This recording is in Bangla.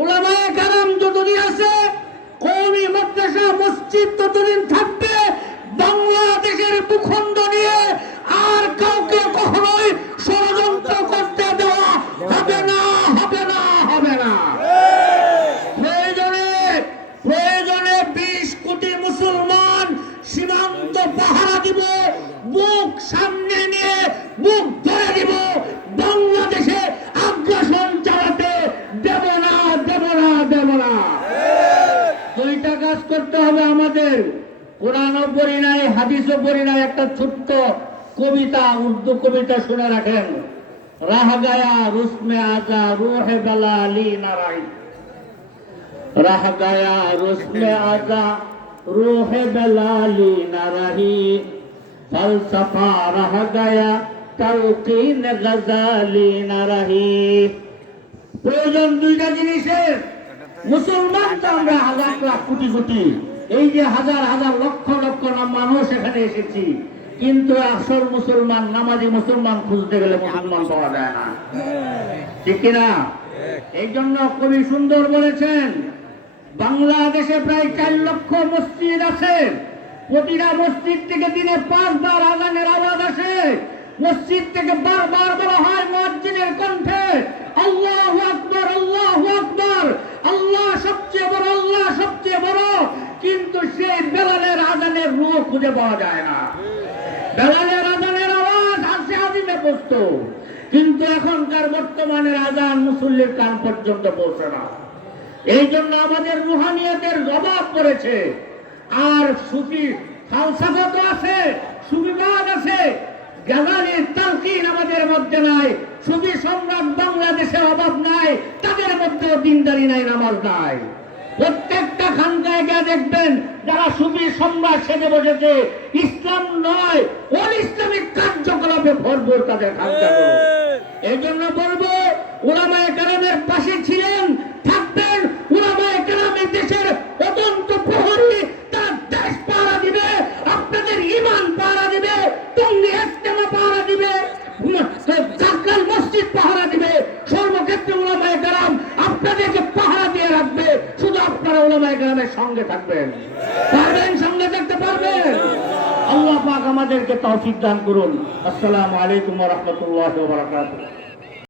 ওলামায়ে কারাম যতদিন আছে মসজিদ ততদিন থাকবে, বাংলাদেশের আর কাউকে কখনোই ষড়যন্ত্র করতে দেওয়া হবে না হবে না হবে না। প্রয়োজনে প্রয়োজনে বিশ কোটি মুসলমান সীমান্ত পাহারা দিব, বুক সামনে নিয়ে বুক ধরে দিব বাংলাদেশে আগ্রাসন চালাতে দেব না দেব না দেব না দুইটা কাজ করতে হবে আমাদের। কোরআন পড়ি নাই, হাদিসও পড়ি নাই, একটা ছোট্ট কবিতা, উর্দু কবিতা শুনে রাখেন। রুসমে আজা রুহে বেলা আলী নারায়ণ রুসমে আজা রুহে বেলা আলী ফলসফা গজালি প্রয়োজন দুইটা জিনিসের। মুসলমান তো আমরা হাজার লাখ কোটি কোটি। এই যে হাজার হাজার লক্ষ লক্ষ মানুষ এখানে এসেছি। কিন্তু আসল মুসলমান, নামাজি মুসলমান খুঁজতে গেলে মুসলমান পাওয়া যায় না। ঠিক কিনা? এই জন্য কবি সুন্দর বলেছেন, বাংলাদেশে প্রায় চার লক্ষ মসজিদ আছে। প্রতিটা মসজিদ থেকে দিনে পাঁচবার আজানের আওয়াজ আসে। মসজিদ থেকে বারবার বলা হয় মসজিদের কণ্ঠে, আল্লাহ আকবর আল্লাহ সবচেয়ে বড় আল্লাহ সবচেয়ে বড় কিন্তু সেই বেলালের আজানের রূহ খুঁজে পাওয়া যায় না। বেলালের আজানের আওয়াজ আসে আদিমে পড়ত কিন্তু এখনকার বর্তমানের আজান মুসল্লির কান পর্যন্ত পৌঁছে না। এই জন্য আমাদের রুহানিয়তের জবাব পড়েছে, আর সুফি ফালসাফা তো আছে সুবিবাদ আছে। গাজালির তালকিন আমাদের মধ্যে নাই, সুফি সম্রাট বাংলাদেশে অভাব নাই, তাদের মধ্যেও দিনদারি নাই, নামাজ নাই। প্রত্যেকটা খানকায় গিয়ে দেখবেন যারা সুবি সম্রাট সেজে বসেছে ইসলাম নয় অন ইসলামিক কার্যকলাপে ভরপুর তাদের খানকাগুলো। এই। জন্য বলব ওলামায়ে কালামের সঙ্গে থাকবেন। পারবেন সঙ্গে থাকতে পারবেন। আল্লাহ পাক আমাদেরকে তৌফিক দান করুন। আসসালামু আলাইকুম ওয়া রাহমাতুল্লাহি ওয়া বারাকাতুহু।